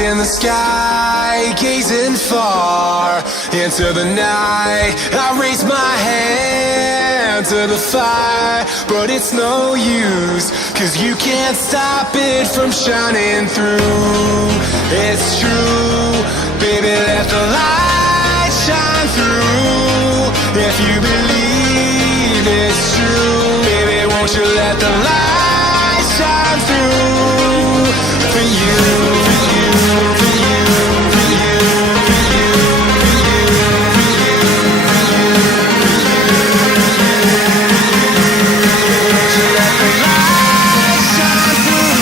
in the sky, gazing far into the night. I raise my hand to the fire, but it's no use, 'cause you can't stop it from shining through. It's true, baby, let the light shine through. If you believe it's true, baby, won't you let the light shine through for you, for you, for you, for you, for you, for you, for you, won't you let the light shine through.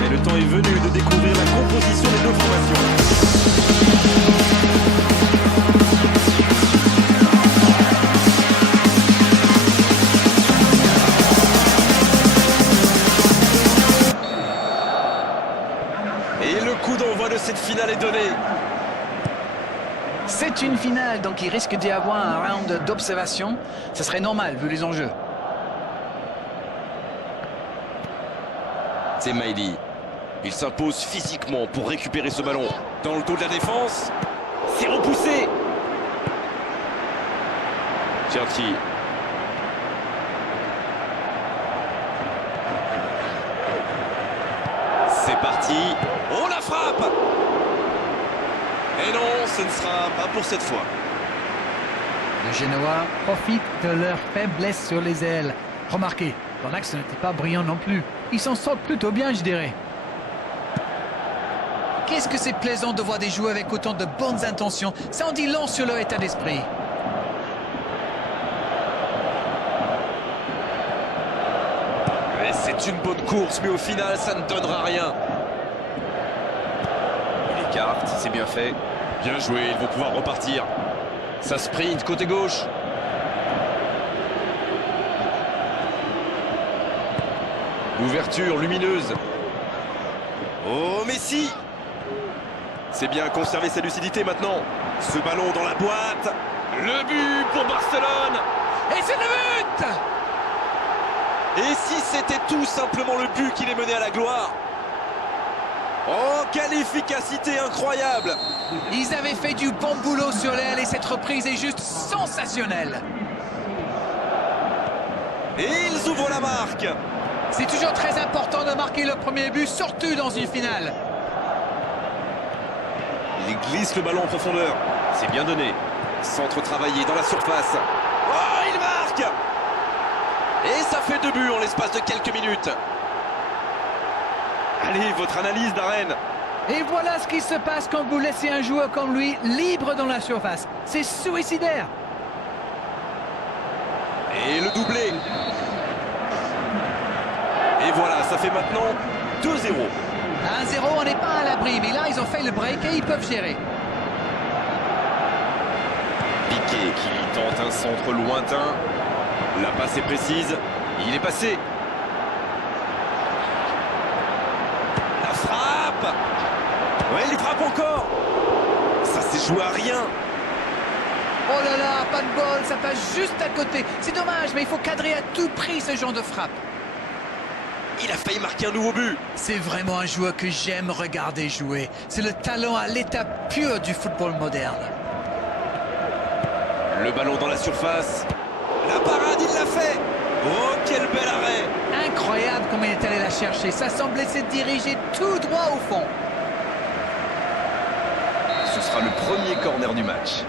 Et le temps est venu de découvrir la composition des deux formations. Et le coup d'envoi de cette finale est donné. C'est une finale, donc il risque d'y avoir un round d'observation. Ce serait normal, vu les enjeux. C'est Maïli. Il s'impose physiquement pour récupérer ce ballon. Dans le dos de la défense. C'est repoussé. Cherki. C'est parti. Oh, la frappe! Et non, ce ne sera pas pour cette fois. Les Génois profitent de leur faiblesse sur les ailes. Remarquez, leur axe n'était pas brillant non plus. Ils s'en sortent plutôt bien, je dirais. Qu'est-ce que c'est plaisant de voir des joueurs avec autant de bonnes intentions. Ça en dit long sur leur état d'esprit. C'est une bonne course, mais au final, ça ne donnera rien. Il écarte, c'est bien fait. Bien joué, ils vont pouvoir repartir. Ça sprint côté gauche. L'ouverture lumineuse. Oh, Messi! C'est bien conserver sa lucidité maintenant. Ce ballon dans la boîte. Le but pour Barcelone. Et c'est le but! Et si c'était tout simplement le but qui les menait à la gloire? Oh, quelle efficacité incroyable! Ils avaient fait du bon boulot sur l'aile et cette reprise est juste sensationnelle. Et ils ouvrent la marque. C'est toujours très important de marquer le premier but, surtout dans une finale. Il glisse le ballon en profondeur. C'est bien donné. Centre travaillé dans la surface. Oh, il marque! Et ça fait 2 buts en l'espace de quelques minutes. Allez, votre analyse, Darren. Et voilà ce qui se passe quand vous laissez un joueur comme lui libre dans la surface. C'est suicidaire. Et le doublé. Et voilà, ça fait maintenant 2-0. 1-0, on n'est pas à l'abri, mais là, ils ont fait le break et ils peuvent gérer. Piqué qui tente un centre lointain. La passe est précise. Il est passé. La frappe. Ouais, il frappe encore. Ça s'est joué à rien. Oh là là, pas de bol, ça passe juste à côté. C'est dommage, mais il faut cadrer à tout prix ce genre de frappe. Il a failli marquer un nouveau but. C'est vraiment un joueur que j'aime regarder jouer. C'est le talent à l'état pur du football moderne. Le ballon dans la surface. La parade, il l'a fait. Oh, quel bel arrêt. Incroyable comment il est allé la chercher. Ça semblait se diriger tout droit au fond. Ce sera le premier corner du match.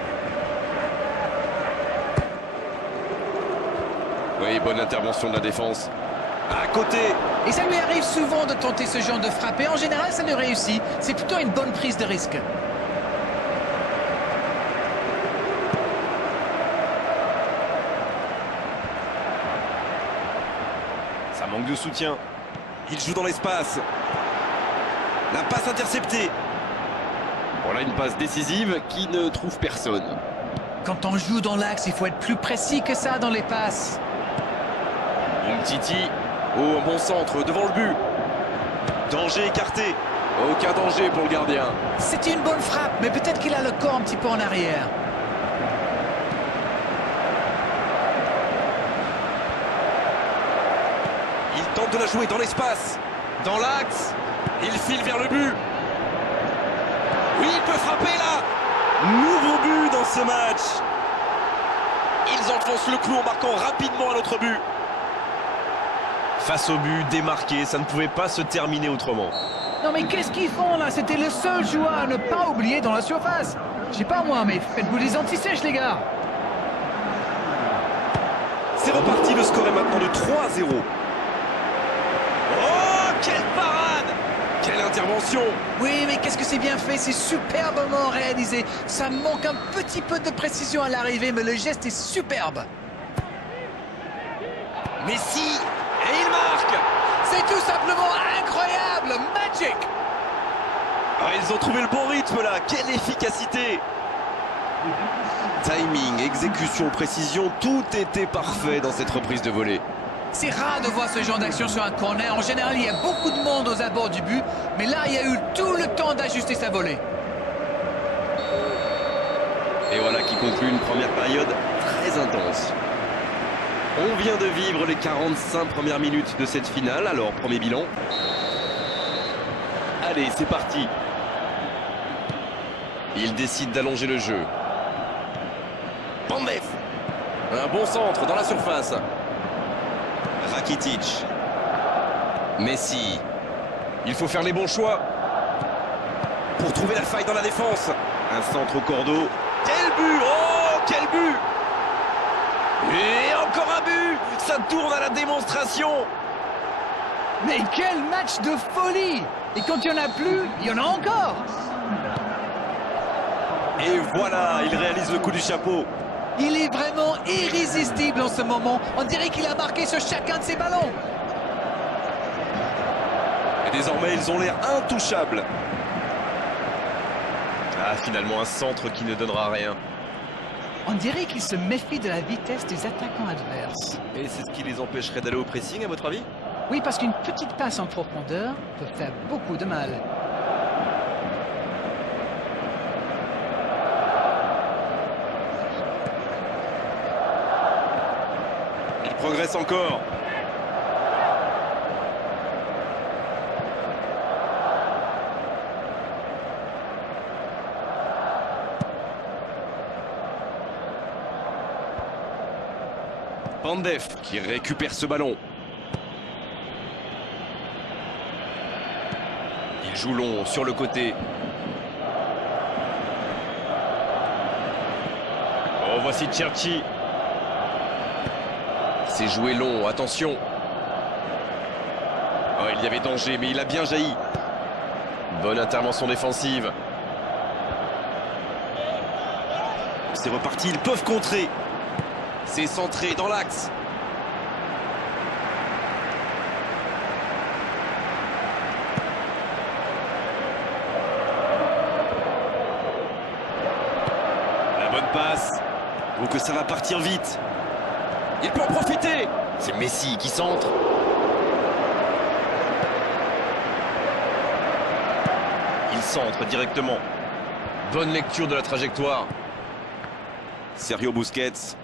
Oui, bonne intervention de la défense. À côté. Et ça lui arrive souvent de tenter ce genre de frappe. Et en général, ça lui réussit. C'est plutôt une bonne prise de risque. Ça manque de soutien. Il joue dans l'espace. La passe interceptée. Voilà une passe décisive qui ne trouve personne. Quand on joue dans l'axe, il faut être plus précis que ça dans les passes. Umtiti. Oh, un bon centre devant le but. Danger écarté. Aucun danger pour le gardien. C'était une bonne frappe, mais peut-être qu'il a le corps un petit peu en arrière. Il tente de la jouer dans l'espace. Dans l'axe. Il file vers le but. Oui, il peut frapper là. Nouveau but dans ce match. Ils enfoncent le clou en marquant rapidement un autre but. Face au but, démarqué, ça ne pouvait pas se terminer autrement. Non mais qu'est-ce qu'ils font là? C'était le seul joueur à ne pas oublier dans la surface. Je sais pas moi, mais faites-vous des anti-sèches les gars. C'est reparti, le score est maintenant de 3-0. Oh, quelle parade! Quelle intervention! Oui, mais qu'est-ce que c'est bien fait, c'est superbement réalisé. Ça manque un petit peu de précision à l'arrivée, mais le geste est superbe. Messi! Et il marque! C'est tout simplement incroyable, magic! Ah, ils ont trouvé le bon rythme là, quelle efficacité! Timing, exécution, précision, tout était parfait dans cette reprise de volée. C'est rare de voir ce genre d'action sur un corner. En général, il y a beaucoup de monde aux abords du but, mais là, il y a eu tout le temps d'ajuster sa volée. Et voilà qui conclut une première période très intense. On vient de vivre les 45 premières minutes de cette finale, alors premier bilan. Allez, c'est parti. Il décide d'allonger le jeu. Bandef. Un bon centre dans la surface. Rakitic. Messi. Il faut faire les bons choix pour trouver la faille dans la défense. Un centre au cordeau. Quel but! Oh, quel but! Et encore un but! Ça tourne à la démonstration! Mais quel match de folie! Et quand il n'y en a plus, il y en a encore! Et voilà, il réalise le coup du chapeau. Il est vraiment irrésistible en ce moment. On dirait qu'il a marqué sur chacun de ses ballons. Et désormais, ils ont l'air intouchables. Ah, finalement, un centre qui ne donnera rien. On dirait qu'il se méfie de la vitesse des attaquants adverses. Et c'est ce qui les empêcherait d'aller au pressing, à votre avis? Oui, parce qu'une petite passe en profondeur peut faire beaucoup de mal. Il progresse encore. Bandef qui récupère ce ballon. Il joue long sur le côté. Oh, voici Cherchi. C'est joué long, attention. Oh, il y avait danger, mais il a bien jailli. Bonne intervention défensive. C'est reparti, ils peuvent contrer. C'est centré dans l'axe. La bonne passe. Donc ça va partir vite. Il peut en profiter. C'est Messi qui centre. Il centre directement. Bonne lecture de la trajectoire. Sergio Busquets.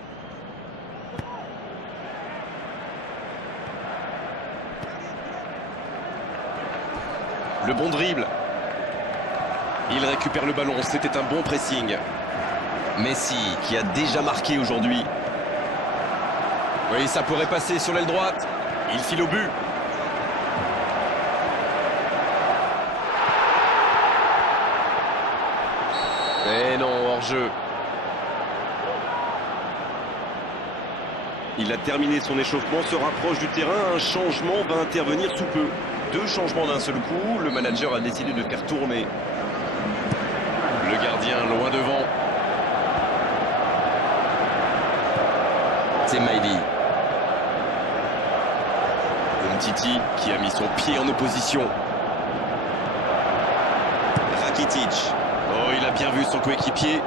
Le bon dribble. Il récupère le ballon. C'était un bon pressing. Messi qui a déjà marqué aujourd'hui. Oui, ça pourrait passer sur l'aile droite. Il file au but. hors-jeu. Il a terminé son échauffement, se rapproche du terrain. Un changement va intervenir sous peu. 2 changements d'un seul coup. Le manager a décidé de faire tourner le gardien loin devant. C'est Maïli. Umtiti qui a mis son pied en opposition. Rakitic. Oh, il a bien vu son coéquipier.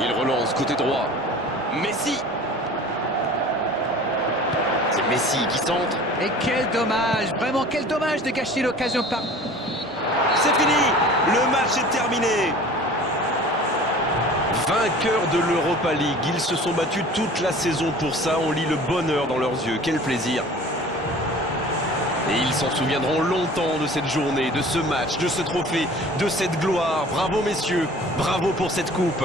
Il relance côté droit. Messi. C'est Messi qui centre. Et quel dommage, vraiment quel dommage de gâcher l'occasion par... C'est fini. Le match est terminé. Vainqueurs de l'Europa League. Ils se sont battus toute la saison pour ça. On lit le bonheur dans leurs yeux. Quel plaisir. Et ils s'en souviendront longtemps de cette journée, de ce match, de ce trophée, de cette gloire. Bravo messieurs, bravo pour cette coupe.